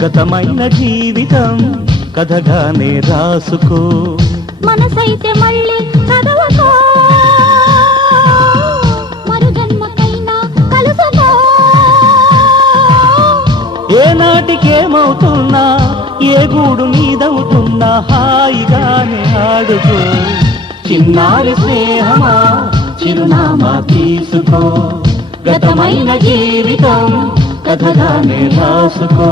గతమైన జీవితం కథగానే రాసుకో, మనసైతే మళ్ళీ చదవకో, మరు జన్మకైనా కలుసుకో. ఏ నాటికేమవుతున్నా ఏ గూడు నీదవుతున్నా హాయిగానే ఆడుకో. చిన్నారి స్నేహమా చిరునామా తీసుకో, గతమైన జీవితం కథగానే రాసుకో.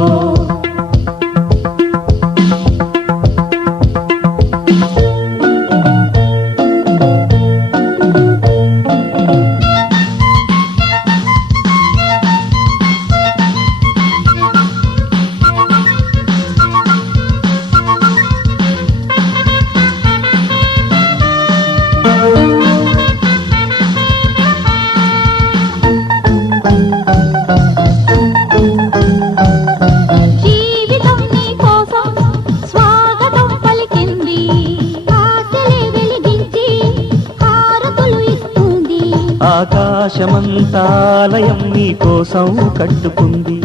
ఆకాశమంతాలయం నీ కోసం కట్టుకుంది,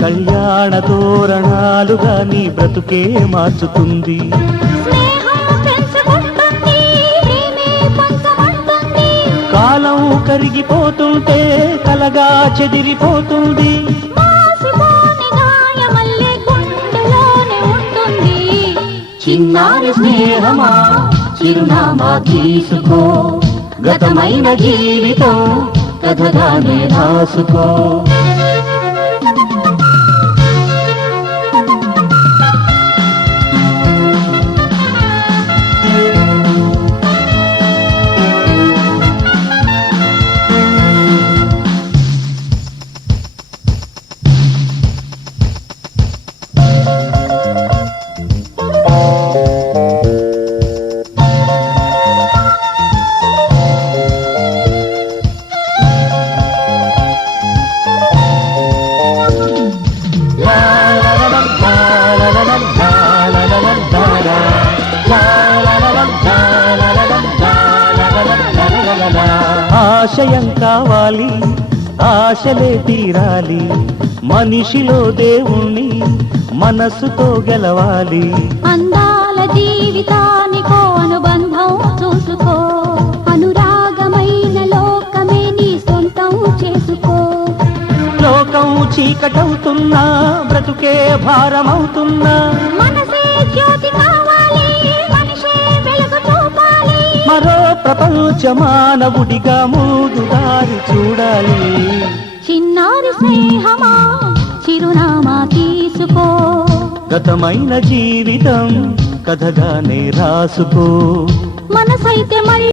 కళ్యాణ తోరణాలుగా నీ బ్రతుకే మార్చుతుంది. కాలం కరిగిపోతుంటే కలగా చెదిరిపోతుంది, చిన్నారి స్నేహమా చిరునామా తీసుకో, గతమైన జీవితం కథగానే రాసుకో. ఆశయం కావాలి ఆశలే తీరాలి, మనిషిలో దేవుణ్ణి మనసుతో గెలవాలి. అందాల జీవితానికో అనుబంధం చూసుకో, అనురాగమైన లోకమే నీ సొంతం చేసుకో. లోకం చీకటవుతున్నా బ్రతుకే భారమవుతున్నా, మనసే జ్యోతి కావాలి మనిషే వెలుగు చూపాలి. మరో ప్రపంచ మానవుడిగా ముందు దారి చూడాలి. చిన్నారి స్నేహమా చిరునామా తీసుకో, గతమైన జీవితం కథగానే రాసుకో. మనసైతే మళ్ళీ